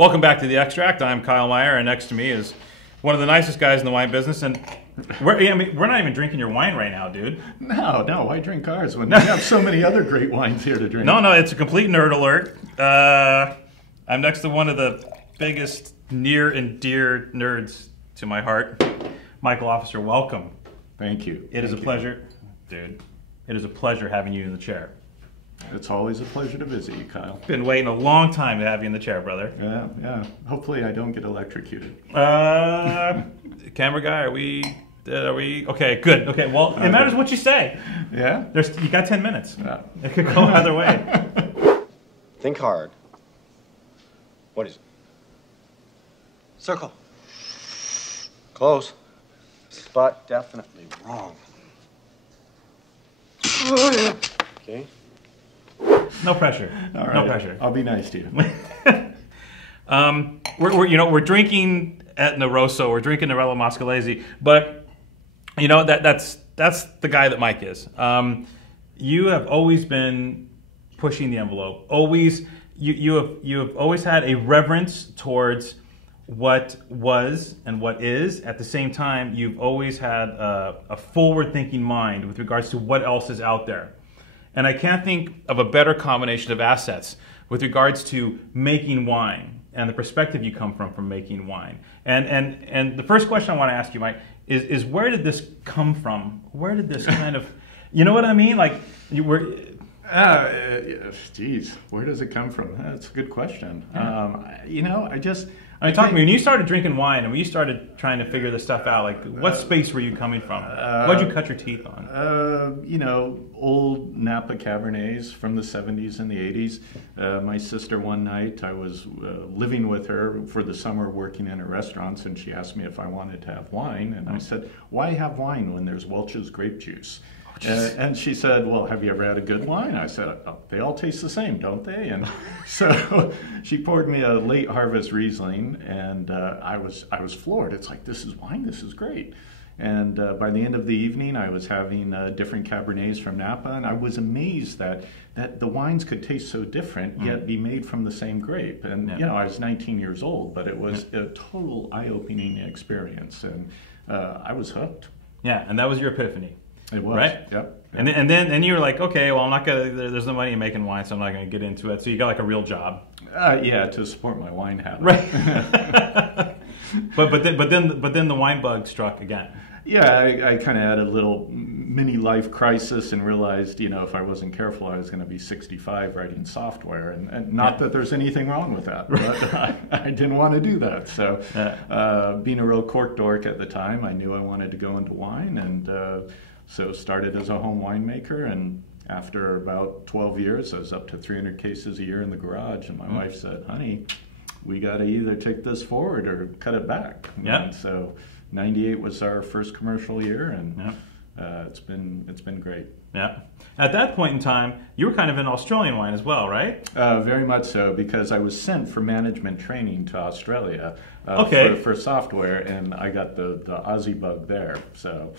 Welcome back to The Extract. I'm Kyle Meyer, and next to me is one of the nicest guys in the wine business. And we're not even drinking your wine right now, dude. No, why drink ours when you have so many other great wines here to drink? No, it's a complete nerd alert. I'm next to one of the biggest near and dear nerds to my heart. Michael Officer, welcome. Thank you. It is a pleasure, dude. It is a pleasure having you in the chair. It's always a pleasure to visit you, Kyle. Been waiting a long time to have you in the chair, brother. Yeah. Hopefully I don't get electrocuted. Camera guy, are we okay, good. Okay, well, it matters what you say. Yeah? You got 10 minutes. Yeah. It could go either way. Think hard. What is it? Circle. Close. Spot definitely wrong. Okay. No pressure. All right. No pressure. I'll be nice to you. We're drinking Etna Rosso. We're drinking Nerello Mascalese, but that's the guy that Mike is. You have always been pushing the envelope. Always, you have always had a reverence towards what was and what is. At the same time, you've always had a forward-thinking mind with regards to what else is out there. And I can't think of a better combination of assets with regards to making wine and the perspective you come from making wine. And the first question I want to ask you, Mike, is where did this come from? Where did this kind of, you know what I mean? Like you were. Geez, where does it come from? That's a good question. Yeah. Talk to me. When you started drinking wine and when you started trying to figure this stuff out, like what space were you coming from? What did you cut your teeth on? Old Napa Cabernets from the 70s and the 80s. My sister, one night, I was living with her for the summer working in her restaurants, and she asked me if I wanted to have wine. And I said, why have wine when there's Welch's grape juice? And she said, well, have you ever had a good wine? I said, oh, they all taste the same, don't they? And so she poured me a late harvest Riesling, and I was floored. It's like, this is wine, this is great. And by the end of the evening, I was having different Cabernets from Napa, and I was amazed that the wines could taste so different, yet be made from the same grape. And, I was 19 years old, but it was a total eye-opening experience, and I was hooked. Yeah, and that was your epiphany. It was, right? Yep. And then you were like, okay, well, I'm not gonna. There's no money in making wine, so I'm not gonna get into it. So you got like a real job. To support my wine habit. Right. but then the wine bug struck again. Yeah, I kind of had a little mini life crisis and realized, if I wasn't careful, I was going to be 65 writing software, and not that there's anything wrong with that, but I didn't want to do that. So, being a real cork dork at the time, I knew I wanted to go into wine, and so started as a home winemaker, and after about 12 years, I was up to 300 cases a year in the garage, and my wife said, honey, we got to either take this forward or cut it back. Yeah. And so 98 was our first commercial year, and it's been great. Yeah. At that point in time, you were kind of in Australian wine as well, right? Very much so, because I was sent for management training to Australia for software, and I got the Aussie bug there. So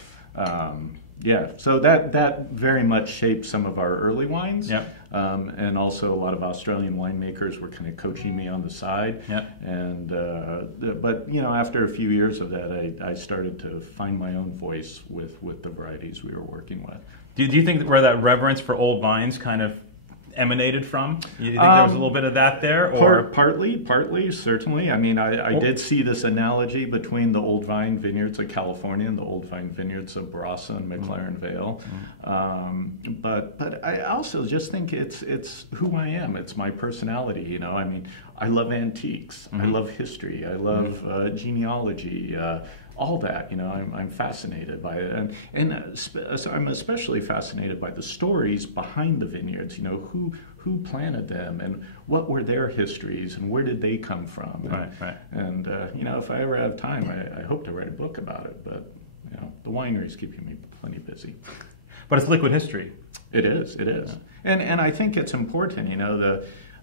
so that very much shaped some of our early wines. Yeah. And also a lot of Australian winemakers were kind of coaching me on the side. Yeah. And but after a few years of that, I started to find my own voice with the varieties we were working with. Do you think where that reverence for old vines kind of emanated from? You think there was a little bit of that there, or partly, certainly. I mean, I did see this analogy between the old vine vineyards of California and the old vine vineyards of Barossa and McLaren Vale. But I also just think it's who I am. It's my personality. I mean, I love antiques. I love history. I love genealogy. All that, I'm fascinated by it, and I'm especially fascinated by the stories behind the vineyards. Who planted them, and what were their histories, and where did they come from? Right. And if I ever have time, I hope to write a book about it. But the winery's keeping me plenty busy. But it's liquid history. It is. Yeah. And I think it's important.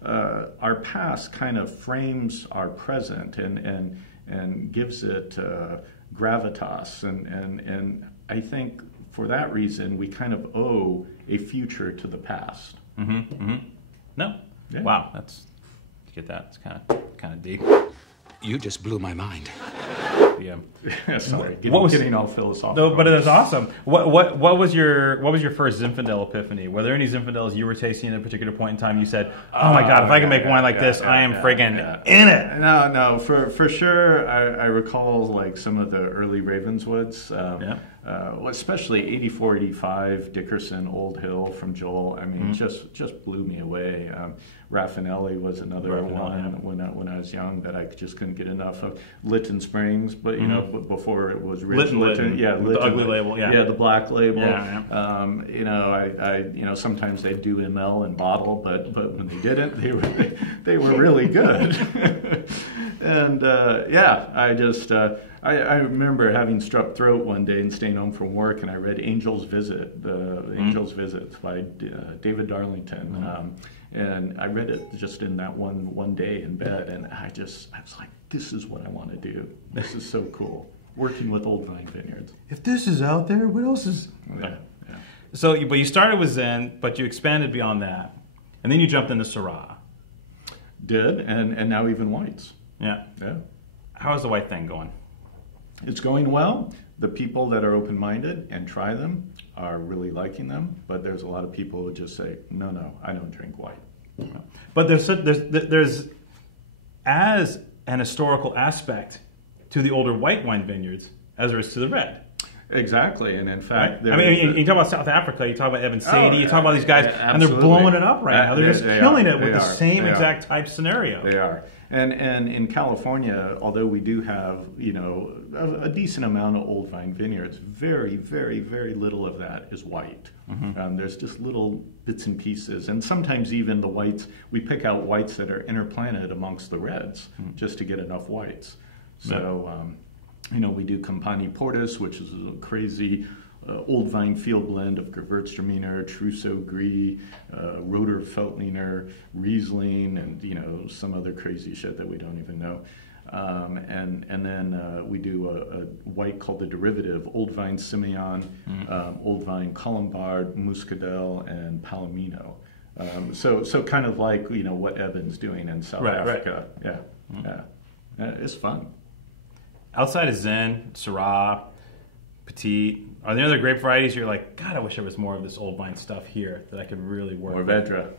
Our past kind of frames our present and gives it gravitas, and I think for that reason we kind of owe a future to the past. No, Yeah. wow, that's You get that? It's kind of deep. You just blew my mind. Yeah. Sorry, What getting all philosophical. No, but it was awesome. What was your first Zinfandel epiphany? Were there any Zinfandels you were tasting at a particular point in time? You said, "Oh my God, if I can make wine like this, I am friggin' in it." No, for sure. I recall like some of the early Ravenswoods. Especially 84, 85, Dickerson, Old Hill from Joel. I mean, just blew me away. Raffinelli was another one when I was young that I just couldn't get enough of. Lytton Springs, but before it was Rich Lytton, the ugly label, the black label. Yeah. Sometimes they'd do ML and bottle, but when they didn't, they were really good. And I remember having strep throat one day and staying home from work, and I read Angel's Visit, Angel's Visits by David Darlington. And I read it just in that one day in bed, and I was like, this is what I want to do. This is so cool. Working with old vine vineyards. If this is out there, what else is? Yeah. So, but you started with Zen, but you expanded beyond that, and then you jumped into Syrah. Did, and now even whites. Yeah. How's the white thing going? It's going well. The people that are open-minded and try them are really liking them, but there's a lot of people who just say, no, I don't drink white. But there's as an historical aspect to the older white wine vineyards as there is to the red. Exactly, and in fact... Right? I mean, you talk about South Africa, you talk about Evan Sadie, you talk about these guys, and they're blowing it up right now. They're just killing it with the same exact type scenario. They are. And in California, although we do have, a decent amount of old vine vineyards, very, very, very little of that is white. There's just little bits and pieces. And sometimes even the whites, we pick out whites that are interplanted amongst the reds just to get enough whites. So, we do Campani Portus, which is a crazy old vine field blend of Gewürztraminer, Trousseau Gris, Roter Veltliner, Riesling, and some other crazy shit that we don't even know. And then we do a white called the derivative, Old Vine Simeon, Old Vine Colombard, Muscadel, and Palomino. So kind of like what Evan's doing in South Africa. Right. Yeah, it's fun. Outside of Zen, Syrah, Petit, are there other grape varieties you're like, God, I wish there was more of this old vine stuff here that I could really work with? Mourvedre.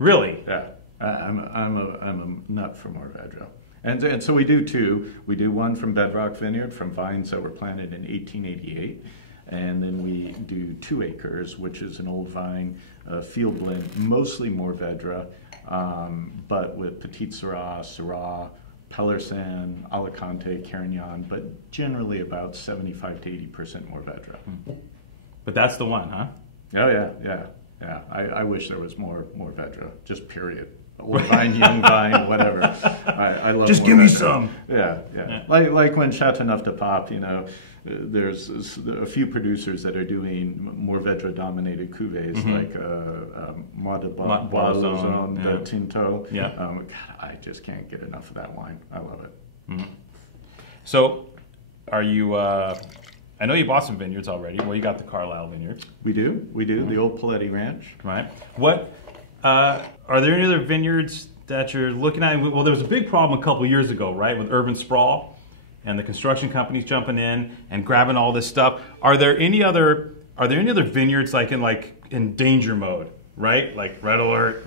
Really? Yeah. I'm a nut for Mourvedre. And so we do two. We do one from Bedrock Vineyard from vines that were planted in 1888. And then we do 2 acres, which is an old vine field blend, mostly Mourvedre, but with Petit Syrah, Pelersan, Alicante, Carignan, but generally about 75 to 80% Mourvedre. But that's the one, huh? Oh, yeah. I wish there was more Mourvedre, just period. Old vine, young vine, whatever. I love just give me some. Yeah. Like when Chateauneuf de Pape, there's a few producers that are doing Mourvedre-dominated cuvées, like Mois de Boisson, the Tinto. Yeah. God, I just can't get enough of that wine. I love it. So, are you... I know you bought some vineyards already. Well, you got the Carlisle vineyards. We do. The old Paletti Ranch. Right. What... are there any other vineyards that you're looking at? Well, there was a big problem a couple years ago, right, with urban sprawl and the construction companies jumping in and grabbing all this stuff. Are there any other vineyards like in danger mode, right? Like red alert,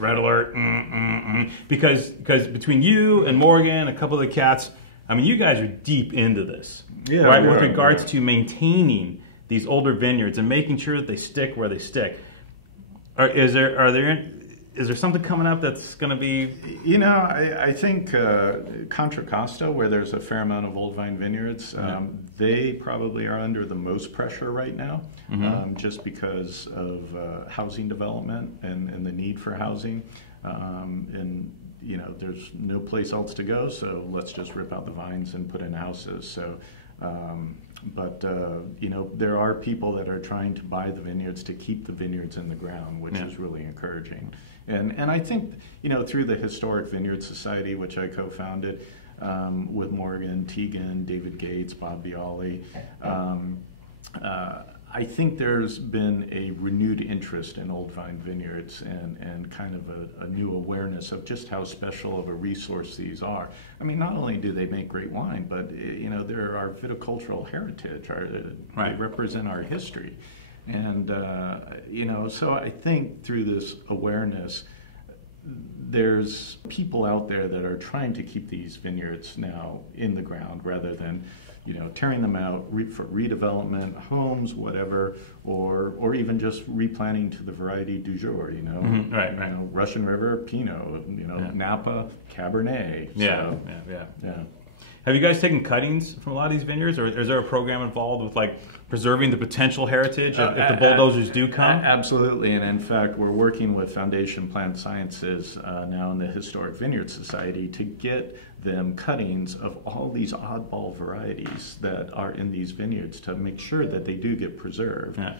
because between you and Morgan, a couple of the cats, I mean, you guys are deep into this, right? With regards to maintaining these older vineyards and making sure that they stick where they stick. Is there something coming up that's going to be... I think Contra Costa, where there's a fair amount of old vine vineyards, they probably are under the most pressure right now, just because of housing development and the need for housing. There's no place else to go, so let's just rip out the vines and put in houses. So, there are people that are trying to buy the vineyards to keep the vineyards in the ground, which is really encouraging. And I think, through the Historic Vineyard Society, which I co-founded with Morgan, Teagan, David Gates, Bob Violi, I think there's been a renewed interest in old vine vineyards and kind of a new awareness of just how special of a resource these are. I mean, not only do they make great wine, but they're our viticultural heritage. They represent our history. And, so I think through this awareness, there's people out there that are trying to keep these vineyards now in the ground rather than tearing them out for redevelopment, homes, whatever, or even just replanting to the variety du jour. Russian River, Pinot, Napa, Cabernet. Yeah. Have you guys taken cuttings from a lot of these vineyards, or is there a program involved with like preserving the potential heritage if the bulldozers do come? Absolutely, and in fact, we're working with Foundation Plant Sciences now in the Historic Vineyard Society to get them cuttings of all these oddball varieties that are in these vineyards to make sure that they do get preserved. Yeah.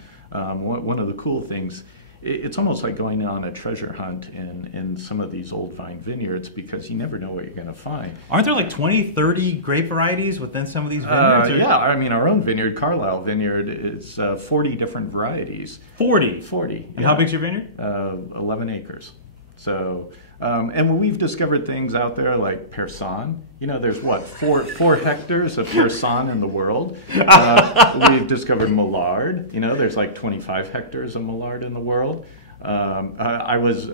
One of the cool things, it's almost like going on a treasure hunt in some of these old vine vineyards because you never know what you're going to find. Aren't there like 20, 30 grape varieties within some of these vineyards? Yeah, I mean, our own vineyard, Carlisle Vineyard, is 40 different varieties. 40? 40. And how big's your vineyard? 11 acres. So, and when we've discovered things out there like Persan, there's what, four hectares of Persan in the world. We've discovered Millard. There's like 25 hectares of Millard in the world. I was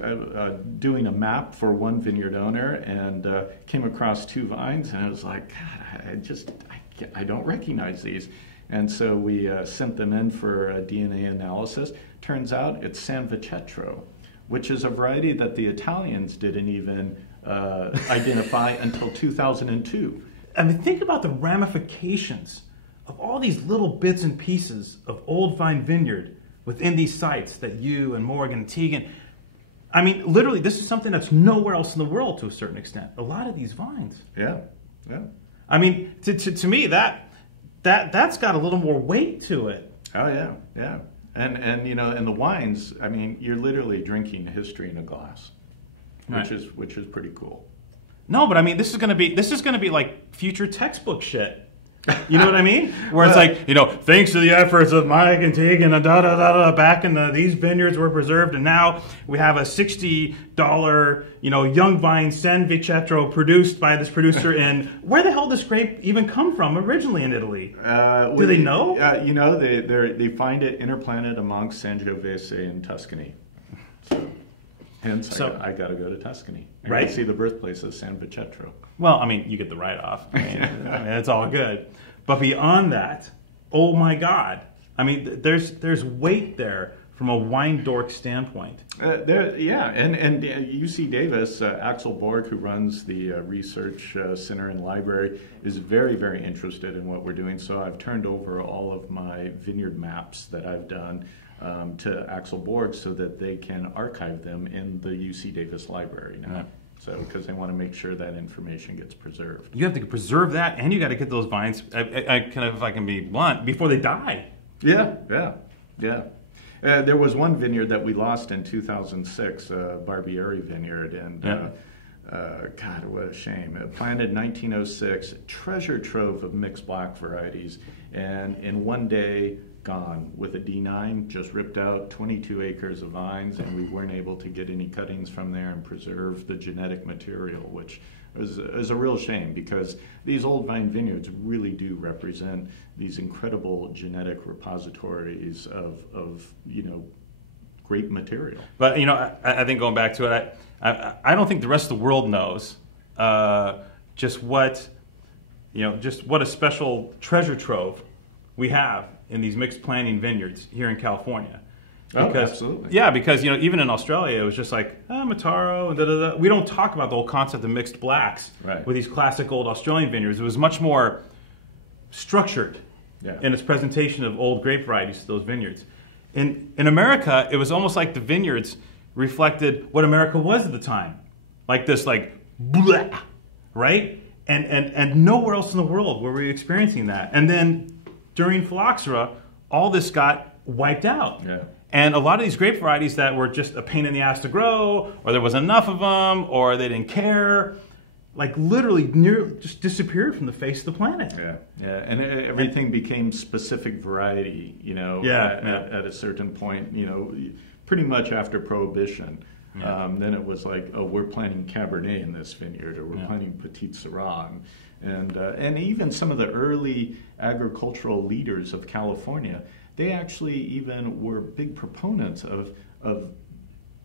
doing a map for one vineyard owner and came across 2 vines, and I was like, God, I don't recognize these. And so we sent them in for a DNA analysis. Turns out it's San Vicetro, which is a variety that the Italians didn't even identify until 2002. I mean, think about the ramifications of all these little bits and pieces of old vine vineyard within these sites that you and Morgan and Tegan, I mean, literally, this is something that's nowhere else in the world to a certain extent. A lot of these vines. Yeah. I mean, to me, that's got a little more weight to it. Oh, yeah. And in the wines, I mean, you're literally drinking history in a glass, which is pretty cool. No, but I mean, this is gonna be like future textbook shit. You know what I mean? Where it's like, thanks to the efforts of Mike and Tegan and back in these vineyards were preserved, and now we have a $60, young vine San Vicetro produced by this producer in, where the hell does this grape even come from originally in Italy? Do they know? They find it interplanted amongst Sangiovese and Tuscany. Hence, I got to go to Tuscany. Right. See the birthplace of San Vicetro. Well, I mean, you get the write-off. I mean, it's all good. But beyond that, oh my God. I mean, there's weight there from a wine dork standpoint. And UC Davis, Axel Borg, who runs the research center and library, is very, very interested in what we're doing. So I've turned over all of my vineyard maps that I've done to Axel Borg so that they can archive them in the UC Davis library now. Yeah. So, because they want to make sure that information gets preserved. You have to preserve that, and you got to get those vines, if I can be blunt, before they die. Yeah. There was one vineyard that we lost in 2006, Barbieri Vineyard, and God, what a shame. Planted in 1906, treasure trove of mixed black varieties, and in one day, gone with a D9, just ripped out 22 acres of vines, and we weren't able to get any cuttings from there and preserve the genetic material, which is a real shame because these old vine vineyards really do represent these incredible genetic repositories of great material. But I think going back to it, I don't think the rest of the world knows just what a special treasure trove we have in these mixed planting vineyards here in California. Because, absolutely. Yeah, because even in Australia, it was just like Mataro and da-da-da. We don't talk about the whole concept of mixed blacks with these classic old Australian vineyards. It was much more structured in its presentation of old grape varieties to those vineyards. In America, it was almost like the vineyards reflected what America was at the time, like this, blah, right? And nowhere else in the world were we experiencing that. And then during phylloxera, all this got wiped out. Yeah. And a lot of these grape varieties that were just a pain in the ass to grow, or there wasn't enough of them, or they didn't care, like literally just disappeared from the face of the planet. Yeah, and everything became specific variety, at a certain point, pretty much after Prohibition. Then it was like, oh, we're planting Cabernet in this vineyard, or we're planting Petit Syrah. And even some of the early agricultural leaders of California, they actually even were big proponents of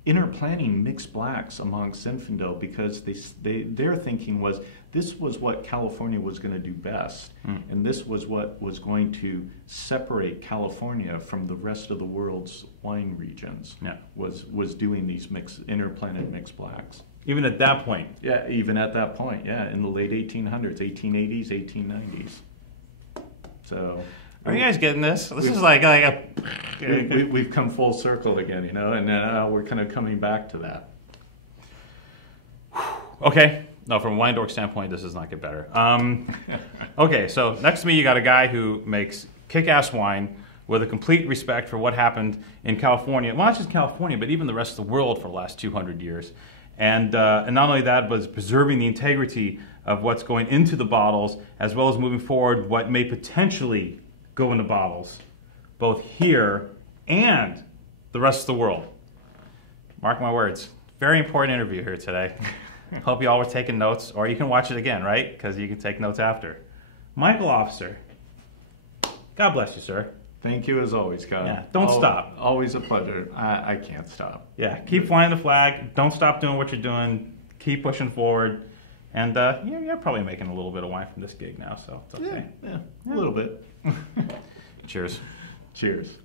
interplanting mixed blacks amongst Zinfandel, because their thinking was this was what California was going to do best, and this was what was going to separate California from the rest of the world's wine regions. Was doing these interplanted mixed blacks. Even at that point. Yeah, even at that point. Yeah, in the late 1800s, 1880s, 1890s. So. Are you guys getting this? This is like a... We've come full circle again, and then we're kind of coming back to that. Okay. No, from a wine dork standpoint, this does not get better. Okay, so next to me you got a guy who makes kick-ass wine with a complete respect for what happened in California. Well, not just California, but even the rest of the world for the last 200 years. And not only that, but preserving the integrity of what's going into the bottles, as well as moving forward what may potentially go into bottles, both here and the rest of the world. Mark my words. Very important interview here today. Hope you all were taking notes, or you can watch it again, right? Because you can take notes after. Michael Officer, God bless you, sir. Thank you as always, Kyle. Yeah, don't stop. Always a pleasure. I can't stop. Yeah, keep flying the flag. Don't stop doing what you're doing. Keep pushing forward. And you're probably making a little bit of wine from this gig now, so it's okay. Yeah, a little bit. Cheers. Cheers.